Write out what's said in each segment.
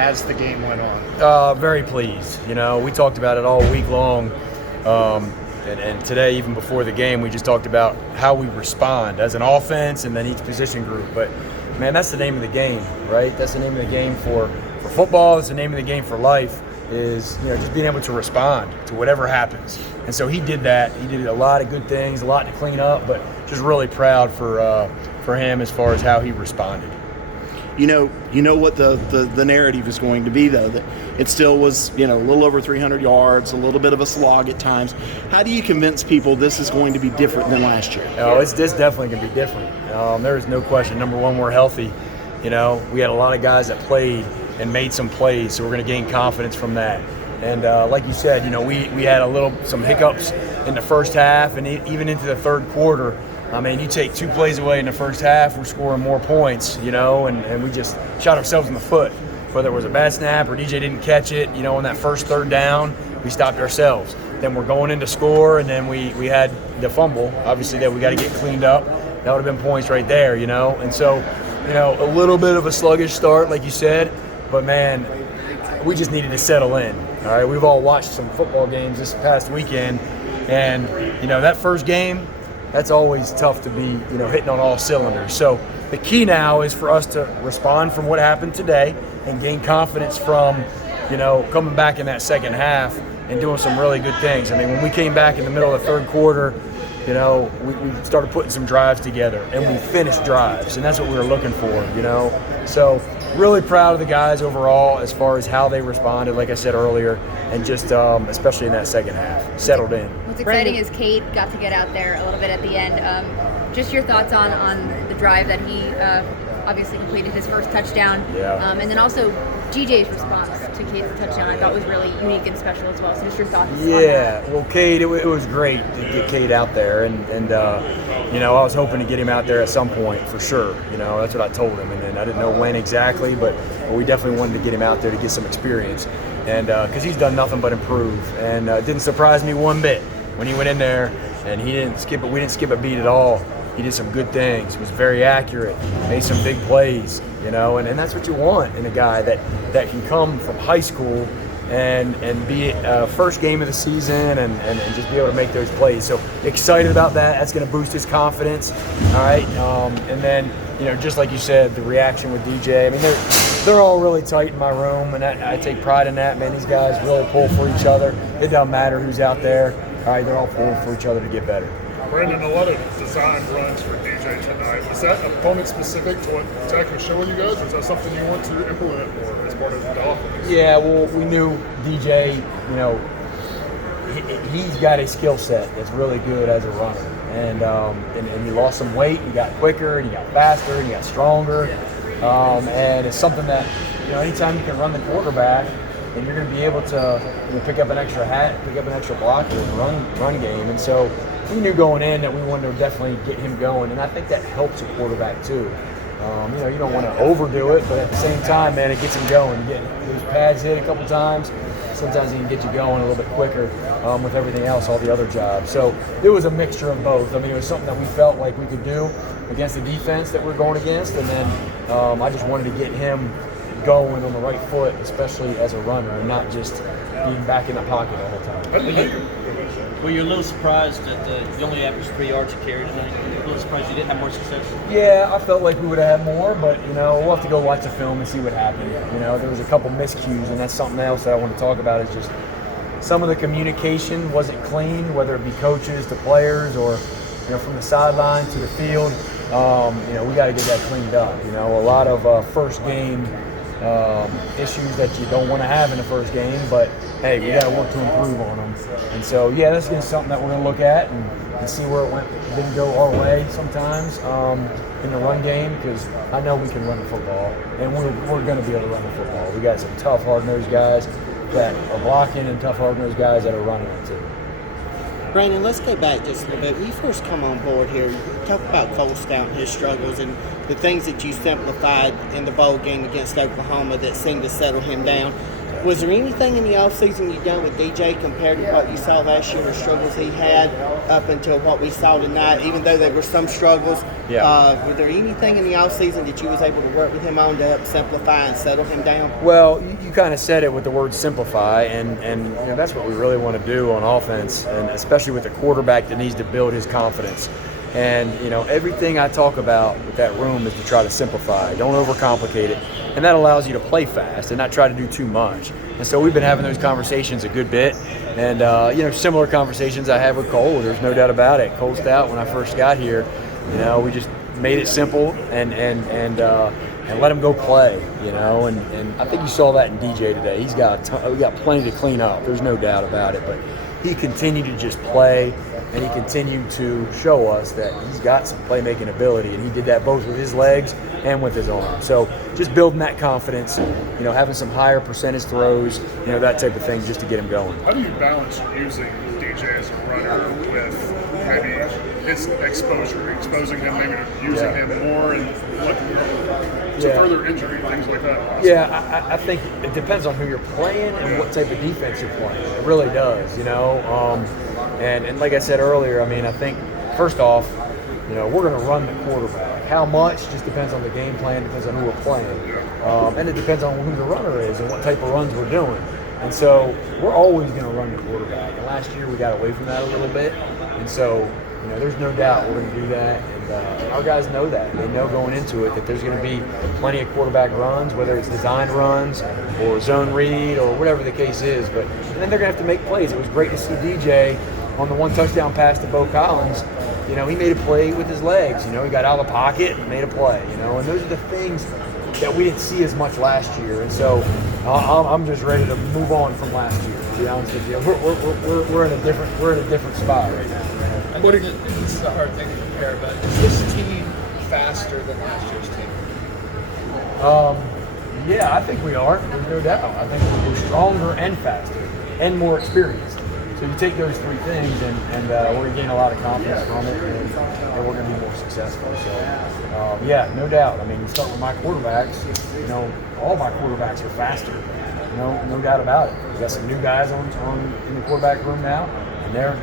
as the game went on? Very pleased. You know, we talked about it all week long. And today, even before the game, we just talked about how we respond as an offense and then each position group. But, man, that's the name of the game, right? That's the name of the game for football. It's the name of the game for life is, you know, just being able to respond to whatever happens. And so he did that. He did a lot of good things, a lot to clean up, but just really proud for him as far as how he responded. You know what the narrative is going to be, though, that it still was, you know, a little over 300 yards, a little bit of a slog at times. How do you convince people this is going to be different than last year? Oh, it's definitely going to be different. There is no question. Number one, we're healthy. You know, we had a lot of guys that played and made some plays, so we're going to gain confidence from that. And like you said, you know, we had some hiccups in the first half and even into the third quarter. I mean, you take 2 plays away in the first half, we're scoring more points, you know, and we just shot ourselves in the foot. Whether it was a bad snap or DJ didn't catch it, you know, on that first third down, we stopped ourselves. Then we're going in to score, and then we had the fumble, obviously, that we got to get cleaned up. That would have been points right there, you know. And so, you know, a little bit of a sluggish start, like you said, but, man, we just needed to settle in, all right? We've all watched some football games this past weekend, and, you know, that first game, that's always tough to be, you know, hitting on all cylinders. So the key now is for us to respond from what happened today and gain confidence from, you know, coming back in that second half and doing some really good things. I mean, when we came back in the middle of the third quarter, you know, we started putting some drives together, and we finished drives, and that's what we were looking for, you know. So really proud of the guys overall as far as how they responded, like I said earlier, and just especially in that second half, settled in. What's exciting is Cade got to get out there a little bit at the end. Just your thoughts on the drive that he obviously completed his first touchdown. Yeah. And then also GJ's response to Cade's touchdown I thought was really unique and special as well. So just your thoughts on Yeah, that. well, Cade, it was great to get Cade out there, and you know, I was hoping to get him out there at some point for sure. You know, that's what I told him, and then I didn't know when exactly, but we definitely wanted to get him out there to get some experience, and because he's done nothing but improve, and it didn't surprise me one bit when he went in there, and we didn't skip a beat at all. He did some good things. He was very accurate, made some big plays, you know, and that's what you want in a guy that can come from high school and be first game of the season and just be able to make those plays. So excited about that. That's going to boost his confidence. All right. And then, you know, just like you said, the reaction with DJ. I mean, they're all really tight in my room, and I take pride in that. Man, these guys really pull for each other. It doesn't matter who's out there. All right, they're all pulling for each other to get better. Brandon, a lot of design runs for DJ tonight. Was that opponent specific to what Tech was showing you guys, or is that something you want to implement more as part of the offense? Yeah, well, we knew DJ, you know, he's got a skill set that's really good as a runner. And he lost some weight, he got quicker, and he got faster, and he got stronger. And it's something that, you know, anytime you can run the quarterback, and you're going to be able to, you know, pick up an extra hat, pick up an extra block in the run game. And so we knew going in that we wanted to definitely get him going, and I think that helps a quarterback too. You know, you don't want to overdo it, but at the same time, man, it gets him going. You get those pads hit a couple times, sometimes he can get you going a little bit quicker with everything else, all the other jobs. So it was a mixture of both. I mean, it was something that we felt like we could do against the defense that we're going against, and then I just wanted to get him going on the right foot, especially as a runner, and not just being back in the pocket all the time. Were you a little surprised that you only averaged 3 yards a carry tonight? A little surprised you didn't have more success? Yeah, I felt like we would have had more, but, you know, we'll have to go watch the film and see what happened. You know, there was a couple miscues, and that's something else that I want to talk about is just some of the communication wasn't clean, whether it be coaches to players or, you know, from the sideline to the field. You know, we got to get that cleaned up. You know, a lot of first game issues that you don't want to have in the first game, but hey, we got to work to improve on them. And so, yeah, that's going to be something that we're going to look at and see where it went. It didn't go our way sometimes in the run game, because I know we can run the football, and we're going to be able to run the football. We got some tough, hard-nosed guys that are blocking and tough, hard-nosed guys that are running it too. Brandon, let's go back just a little bit. When you first come on board here, you talk about Cole Stout and his struggles and the things that you simplified in the bowl game against Oklahoma that seemed to settle him down. Was there anything in the offseason you done with DJ compared to what you saw last year, the struggles he had up until what we saw tonight, even though there were some struggles? Yeah. Was there anything in the offseason that you was able to work with him on to help simplify and settle him down? Well, you kind of said it with the word simplify, and you know, that's what we really want to do on offense, and especially with a quarterback that needs to build his confidence. And, you know, everything I talk about with that room is to try to simplify. Don't overcomplicate it. And that allows you to play fast and not try to do too much. And so we've been having those conversations a good bit. And, you know, similar conversations I had with Cole, there's no doubt about it. Cole Stout, when I first got here, you know, we just made it simple and let him go play, you know. And I think you saw that in DJ today. We got plenty to clean up. There's no doubt about it. But he continued to just play. And he continued to show us that he's got some playmaking ability, and he did that both with his legs and with his arm. So just building that confidence, you know, having some higher percentage throws, you know, that type of thing, just to get him going. How do you balance using DJ as a runner with maybe his exposing him, maybe to using him more and to further injury, things like that? Yeah, I think it depends on who you're playing and what type of defense you're playing. It really does, you know. And like I said earlier, I mean, I think first off, you know, we're going to run the quarterback. How much just depends on the game plan, depends on who we're playing. And it depends on who the runner is and what type of runs we're doing. And so we're always going to run the quarterback. And last year we got away from that a little bit. And so, you know, there's no doubt we're going to do that. And our guys know that. They know going into it that there's going to be plenty of quarterback runs, whether it's designed runs or zone read or whatever the case is. But and then they're going to have to make plays. It was great to see DJ on the one touchdown pass to Bo Collins. You know, he made a play with his legs. You know, he got out of the pocket and made a play. You know, and those are the things that we didn't see as much last year. And so I'm just ready to move on from last year. To be honest with you, we're in a different spot right now. This is a hard thing to compare, but is this team faster than last year's team? Yeah, I think we are. There's no doubt. I think we're stronger and faster and more experienced. So you take those three things, and we're going to gain a lot of confidence from it, and we're going to be more successful. So, yeah, no doubt. I mean, you start with my quarterbacks. You know, all my quarterbacks are faster. No doubt about it. We've got some new guys in the quarterback room now, and they're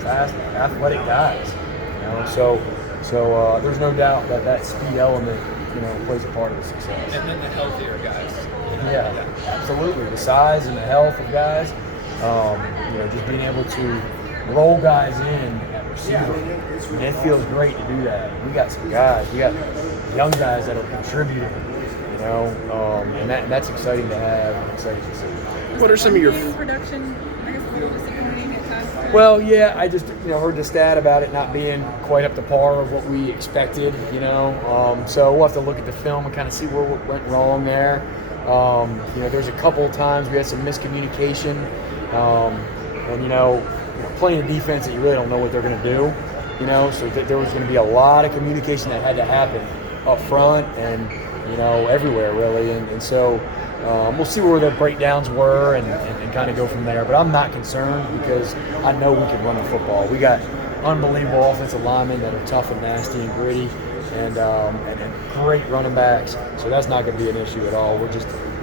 fast, athletic guys. You know, so there's no doubt that speed element, you know, plays a part of the success. And then the healthier guys. Yeah, absolutely. The size and the health of guys. You know, just being able to roll guys in at receiver, and it feels great to do that. We got some guys, we got young guys that are contributing, you know, and that's exciting to have and exciting to see. What are some of your production? I guess a little disappointing at times. Well, yeah, I just heard the stat about it not being quite up to par of what we expected, you know. So we'll have to look at the film and kind of see where what went wrong there. You know, there's a couple of times we had some miscommunication. And you know, playing a defense that you really don't know what they're going to do, you know, so there was going to be a lot of communication that had to happen up front and, you know, everywhere really. And so we'll see where the breakdowns were and kind of go from there. But I'm not concerned because I know we can run the football. We got unbelievable offensive linemen that are tough and nasty and gritty and great running backs. So that's not going to be an issue at all. We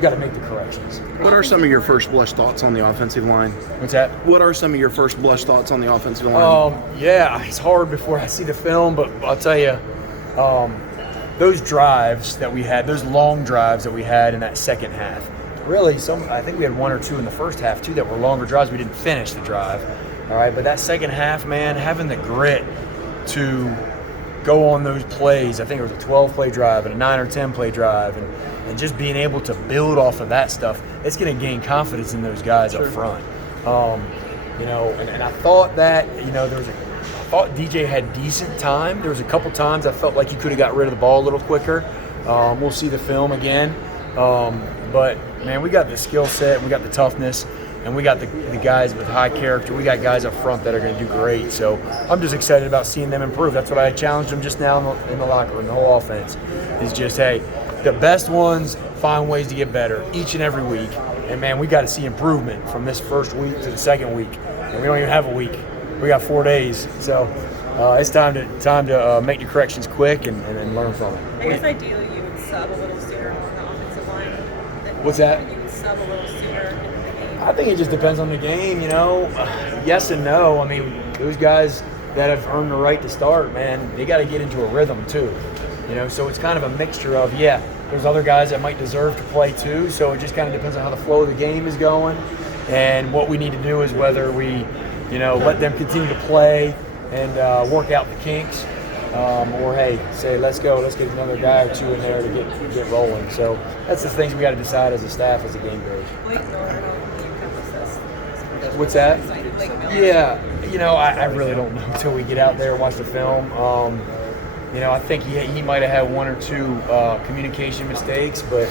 got to make the corrections. What are some of your first blush thoughts on the offensive line? What's that? What are some of your first blush thoughts on the offensive line? Yeah, it's hard before I see the film, but I'll tell you, those drives that we had, those long drives that we had in that second half, really, I think we had one or two in the first half too that were longer drives. We didn't finish the drive, all right. But that second half, man, having the grit to go on those plays. I think it was a 12-play drive and a 9 or 10-play drive, and just being able to build off of that stuff, it's going to gain confidence in those guys up front. You know, and I thought that, you know, I thought DJ had decent time. There was a couple times I felt like he could have got rid of the ball a little quicker. We'll see the film again. But, man, we got the skill set, we got the toughness, and we got the guys with high character. We got guys up front that are going to do great. So I'm just excited about seeing them improve. That's what I challenged them just now in the locker room. The whole offense is just, hey, the best ones find ways to get better each and every week. And, man, we got to see improvement from this first week to the second week. And we don't even have a week. We got 4 days. So it's time to make the corrections quick and learn from it. I guess ideally you would sub a little sooner on the offensive line. What's that? You can sub a little sooner. I think it just depends on the game, you know. Yes and no. I mean, those guys that have earned the right to start, man, they got to get into a rhythm too. You know, so it's kind of a mixture of, yeah, there's other guys that might deserve to play too. So it just kind of depends on how the flow of the game is going. And what we need to do is whether we, you know, let them continue to play and work out the kinks, or hey, say let's go, let's get another guy or two in there to get rolling. So that's the things we got to decide as a staff as the game goes. Blake Miller, how can you kind of assess? What's that? Blake Miller. Yeah, you know, I really don't know until we get out there and watch the film. You know, I think he might have had one or two communication mistakes, but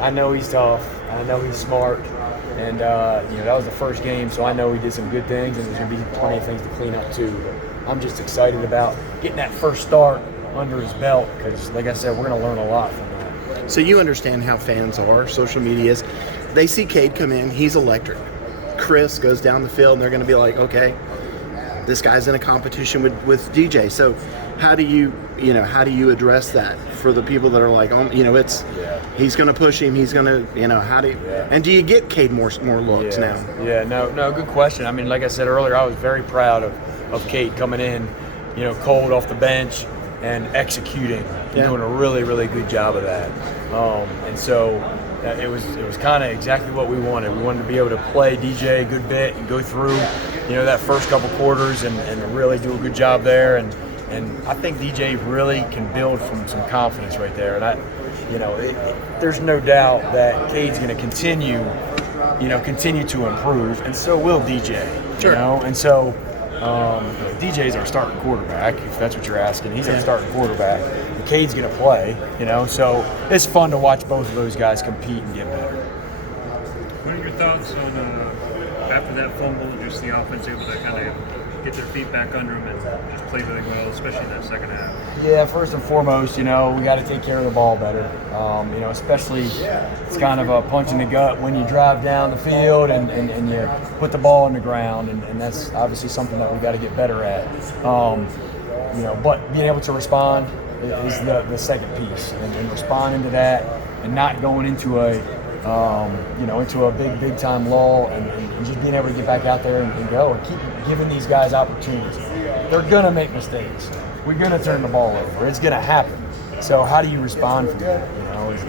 I know he's tough. I know he's smart. And, you know, that was the first game, so I know he did some good things, and there's going to be plenty of things to clean up too. But I'm just excited about getting that first start under his belt because, like I said, we're going to learn a lot from that. So you understand how fans are, social media is. They see Cade come in, he's electric. Chris goes down the field, and they're going to be like, okay, this guy's in a competition with DJ. So how do you address that for the people that are like, oh, you know, he's going to push him, he's going to, you know, how do you, and do you get Cade more looks now? Yeah, no, good question. I mean, like I said earlier, I was very proud of Cade coming in, you know, cold off the bench and executing, doing a really, really good job of that. And so it was kind of exactly what we wanted. We wanted to be able to play DJ a good bit and go through, you know, that first couple quarters and really do a good job there. And I think DJ really can build from some confidence right there. And there's no doubt that Cade's going to continue to improve, and so will DJ. Sure. You know, and so DJ's our starting quarterback, if that's what you're asking. He's our starting quarterback. And Cade's going to play, you know, so it's fun to watch both of those guys compete and get better. What are your thoughts on after that fumble, just the offense able to kind of get their feet back under them and just play really well, especially in that second half? Yeah, first and foremost, you know, we got to take care of the ball better. You know, especially it's kind of a punch in the gut when you drive down the field and you put the ball on the ground, and that's obviously something that we got to get better at. You know, but being able to respond is the second piece, and responding to that and not going into a big time lull and just being able to get back out there and go and keep giving these guys opportunities. They're gonna make mistakes. We're gonna turn the ball over. It's gonna happen. So how do you respond from that? You know, is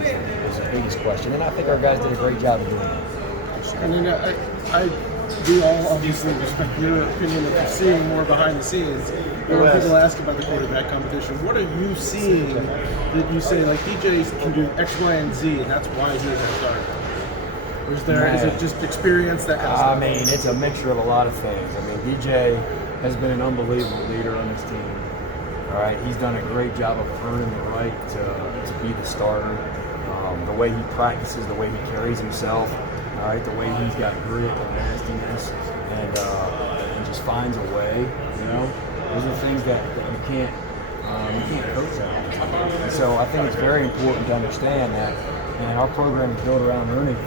the biggest question. And I think our guys did a great job of doing that. And then I do all obviously respect your opinion that you're seeing more behind the scenes. When people ask about the quarterback competition, what are you seeing that you say like DJ can do X, Y, and Z, and that's why he's our starter? Or is it just experience, that kind of stuff? I mean, it's a mixture of a lot of things. I mean, DJ has been an unbelievable leader on this team. All right, he's done a great job of earning the right to be the starter. The way he practices, the way he carries himself, all right, the way he's got grit and nastiness, and just finds a way. You know, those are things that you can't coach that. And so I think it's very important to understand that, and our program is built around earning it.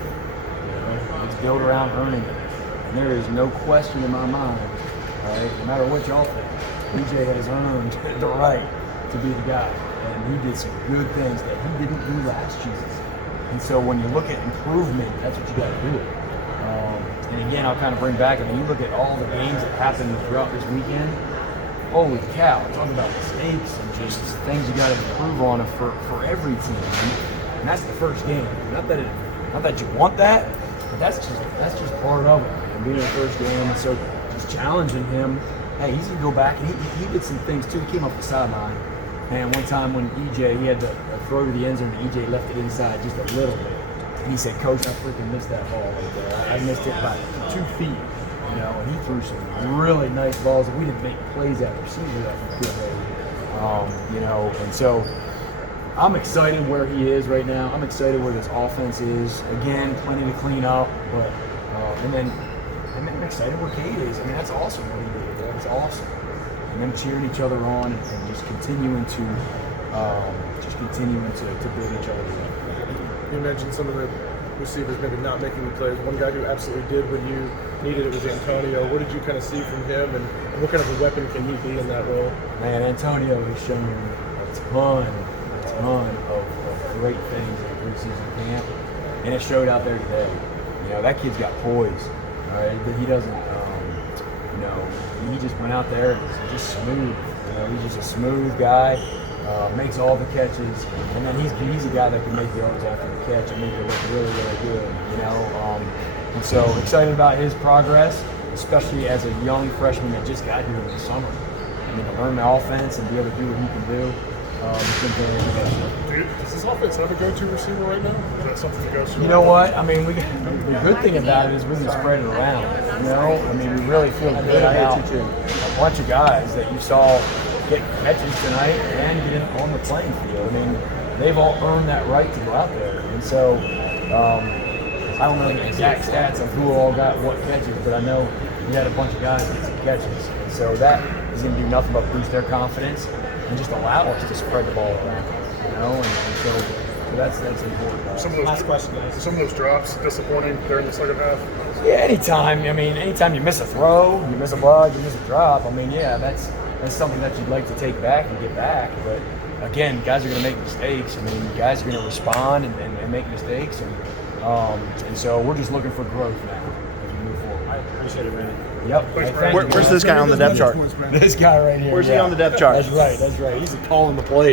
It's built around earning it. And there is no question in my mind, all right, no matter what y'all think, DJ has earned the right to be the guy. And he did some good things that he didn't do last year. And so when you look at improvement, that's what you got to do. And again, I'll kind of bring back, I mean, you look at all the games that happened throughout this weekend, holy cow, talk about mistakes and just things you got to improve on for every team. And that's the first game. Not that you want that, but that's just part of it, and being the first game. And so just challenging him, hey, he's going to go back, and he did some things too. He came off the sideline, and one time when he had to throw to the end zone, and EJ left it inside just a little bit. And he said, Coach, I freaking missed that ball right there. I missed it by 2 feet, you know, and he threw some really nice balls, and we didn't make plays at receiver that we could have, you know, and so I'm excited where he is right now. I'm excited where this offense is. Again, plenty to clean up, but and then I'm excited where Cade is. I mean, that's awesome what he did. That's awesome. And them cheering each other on and just continuing to build each other up. You mentioned some of the receivers maybe not making the plays. One guy who absolutely did when you needed it was Antonio. What did you kind of see from him, and what kind of a weapon can he be in that role? Man, Antonio has shown a ton of great things in preseason camp. and it showed out there today. You know, that kid's got poise. All right, he doesn't. You know, he just went out there and was just smooth. You know, he's just a smooth guy. Makes all the catches, and then he's a guy that can make yards after the catch and make it look really, really good. You know, and so excited about his progress, especially as a young freshman that just got here in the summer. I mean, to learn the offense and be able to do what he can do. It's been very impressive. Does this offense have a go-to receiver right now? Is that something that goes through? You know what? I mean, the good thing about it is we can spread it around. You know, I mean, we really feel good about a bunch of guys that you saw get catches tonight and get on the playing field. I mean, they've all earned that right to go out there. And so, I don't know the exact stats of who all got what catches, but I know we had a bunch of guys get some catches. And so that is going to do nothing but boost their confidence and just allow us to spread the ball around. You know, and so that's important. Some of those drops disappointing during the second half. Yeah, anytime you miss a throw, you miss a bug, you miss a drop. I mean, yeah, that's something that you'd like to take back and get back. But again, guys are going to make mistakes. I mean, guys are going to respond and make mistakes, and so we're just looking for growth now as we move forward. I appreciate it, man. Yep. Where's this guy on the depth chart? This guy right here. Where's he on the depth chart? That's right. He's calling the play.